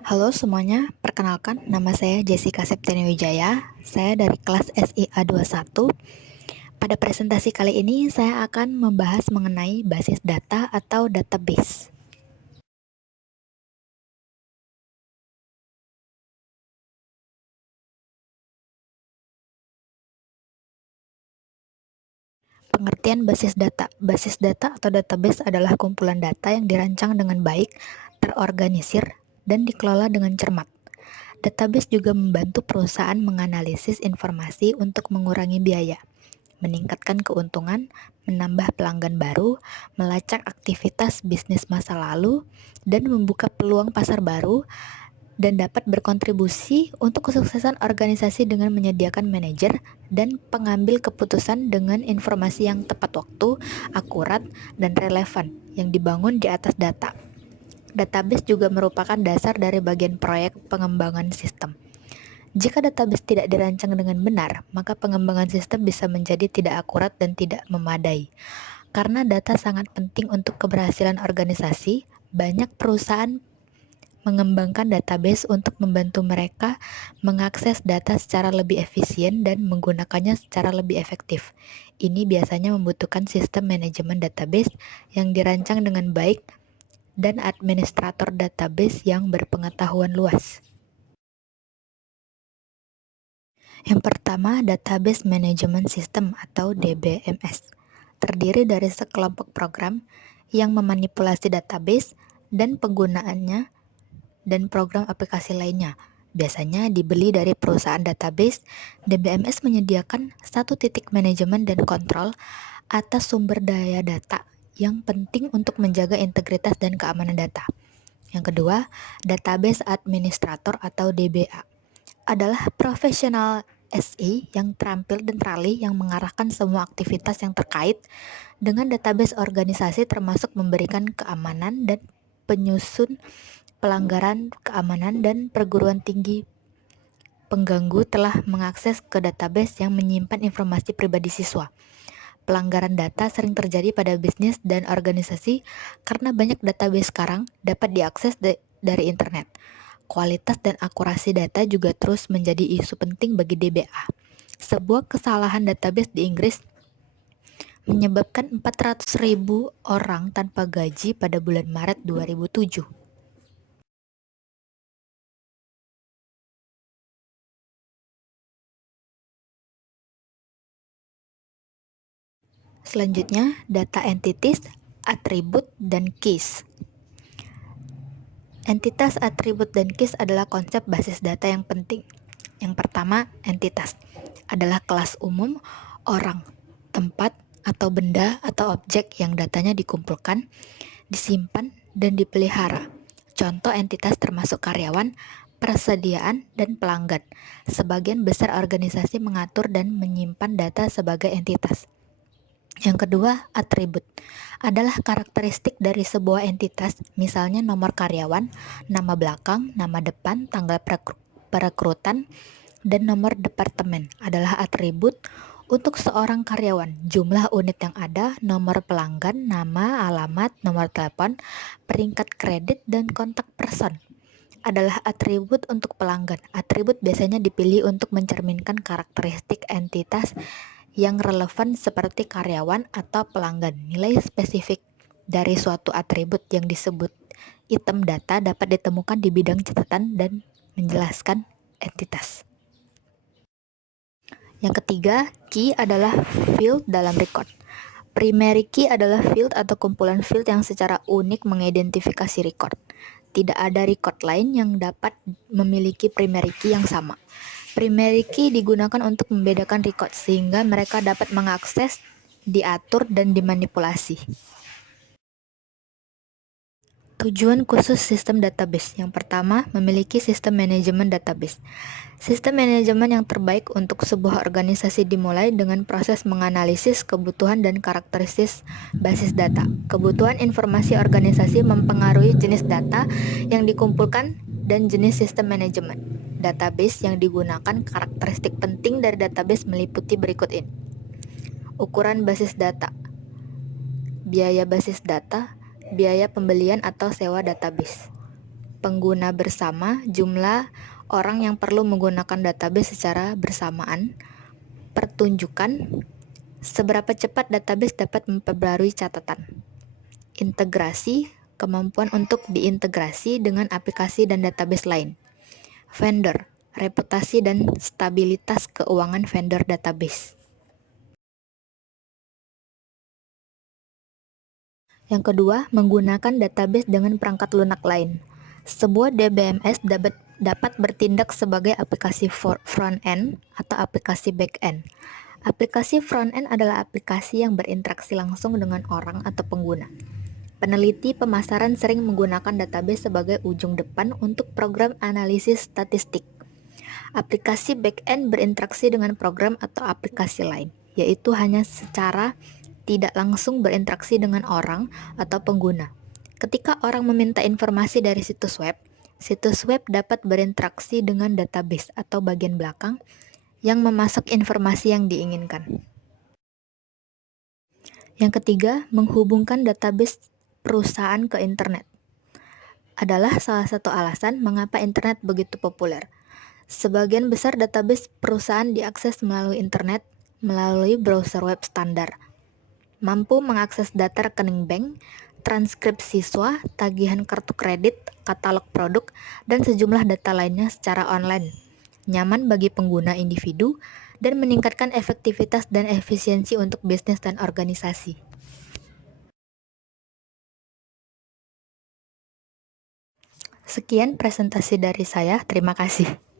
Halo semuanya, perkenalkan nama saya Jessica Septiani Wijaya. Saya dari kelas SIA 21. Pada presentasi kali ini saya akan membahas mengenai basis data atau database. Pengertian basis data. Basis data atau database adalah kumpulan data yang dirancang dengan baik, terorganisir, dan dikelola dengan cermat. Database juga membantu perusahaan menganalisis informasi untuk mengurangi biaya, meningkatkan keuntungan, menambah pelanggan baru, melacak aktivitas bisnis masa lalu, dan membuka peluang pasar baru, dan dapat berkontribusi untuk kesuksesan organisasi dengan menyediakan manajer dan pengambil keputusan dengan informasi yang tepat waktu, akurat, dan relevan yang dibangun di atas data. Database juga merupakan dasar dari bagian proyek pengembangan sistem. Jika database tidak dirancang dengan benar, maka pengembangan sistem bisa menjadi tidak akurat dan tidak memadai. Karena data sangat penting untuk keberhasilan organisasi, banyak perusahaan mengembangkan database untuk membantu mereka mengakses data secara lebih efisien dan menggunakannya secara lebih efektif. Ini biasanya membutuhkan sistem manajemen database yang dirancang dengan baik dan administrator database yang berpengetahuan luas. Yang pertama, Database Management System atau DBMS. Terdiri dari sekelompok program yang memanipulasi database dan penggunaannya dan program aplikasi lainnya. Biasanya dibeli dari perusahaan database. DBMS menyediakan satu titik manajemen dan kontrol atas sumber daya data yang penting untuk menjaga integritas dan keamanan data. Yang kedua, Database Administrator atau DBA adalah profesional SI yang terampil dan teralih yang mengarahkan semua aktivitas yang terkait dengan database organisasi termasuk memberikan keamanan dan penyusun pelanggaran keamanan dan perguruan tinggi pengganggu telah mengakses ke database yang menyimpan informasi pribadi siswa. Pelanggaran data sering terjadi pada bisnis dan organisasi karena banyak database sekarang dapat diakses dari internet. Kualitas dan akurasi data juga terus menjadi isu penting bagi DBA. Sebuah kesalahan database di Inggris menyebabkan 400.000 orang tanpa gaji pada bulan Maret 2007. Selanjutnya, data entities, atribut, dan keys. Entitas, atribut, dan keys adalah konsep basis data yang penting. Yang pertama, entitas adalah kelas umum, orang, tempat, atau benda atau objek yang datanya dikumpulkan, disimpan, dan dipelihara. Contoh entitas termasuk karyawan, persediaan, dan pelanggan. Sebagian besar organisasi mengatur dan menyimpan data sebagai entitas. Yang kedua, atribut adalah karakteristik dari sebuah entitas, misalnya nomor karyawan, nama belakang, nama depan, tanggal perekrutan, dan nomor departemen adalah atribut untuk seorang karyawan. Jumlah unit yang ada, nomor pelanggan, nama, alamat, nomor telepon, peringkat kredit, dan kontak person adalah atribut untuk pelanggan. Atribut biasanya dipilih untuk mencerminkan karakteristik entitas yang relevan seperti karyawan atau pelanggan. Nilai spesifik dari suatu atribut yang disebut item data dapat ditemukan di bidang catatan dan menjelaskan entitas. Yang ketiga, key adalah field dalam record. Primary key adalah field atau kumpulan field yang secara unik mengidentifikasi record. Tidak ada record lain yang dapat memiliki primary key yang sama. Primary key digunakan untuk membedakan record sehingga mereka dapat mengakses, diatur, dan dimanipulasi. Tujuan khusus sistem database. Yang pertama, memiliki sistem manajemen database. Sistem manajemen yang terbaik untuk sebuah organisasi dimulai dengan proses menganalisis kebutuhan dan karakteristik basis data. Kebutuhan informasi organisasi mempengaruhi jenis data yang dikumpulkan dan jenis sistem manajemen. Database yang digunakan, karakteristik penting dari database meliputi berikut ini. Ukuran basis data, biaya basis data, biaya pembelian atau sewa database. pengguna bersama, jumlah orang yang perlu menggunakan database secara bersamaan, pertunjukan, seberapa cepat database dapat memperbarui catatan, integrasi, kemampuan untuk diintegrasi dengan aplikasi dan database lain, vendor, reputasi dan stabilitas keuangan vendor database. Yang kedua, menggunakan database dengan perangkat lunak lain. Sebuah DBMS dapat bertindak sebagai aplikasi front-end atau aplikasi back-end. Aplikasi front-end adalah aplikasi yang berinteraksi langsung dengan orang atau pengguna. Peneliti pemasaran sering menggunakan database sebagai ujung depan untuk program analisis statistik. Aplikasi back-end berinteraksi dengan program atau aplikasi lain, yaitu hanya secara tidak langsung berinteraksi dengan orang atau pengguna. Ketika orang meminta informasi dari situs web dapat berinteraksi dengan database atau bagian belakang yang memasok informasi yang diinginkan. Yang ketiga, menghubungkan database perusahaan ke internet adalah salah satu alasan mengapa internet begitu populer. Sebagian besar database perusahaan diakses melalui internet melalui browser web standar, mampu mengakses data rekening bank, transkrip siswa, tagihan kartu kredit, katalog produk, dan sejumlah data lainnya secara online, nyaman bagi pengguna individu, dan meningkatkan efektivitas dan efisiensi untuk bisnis dan organisasi. Sekian presentasi dari saya, terima kasih.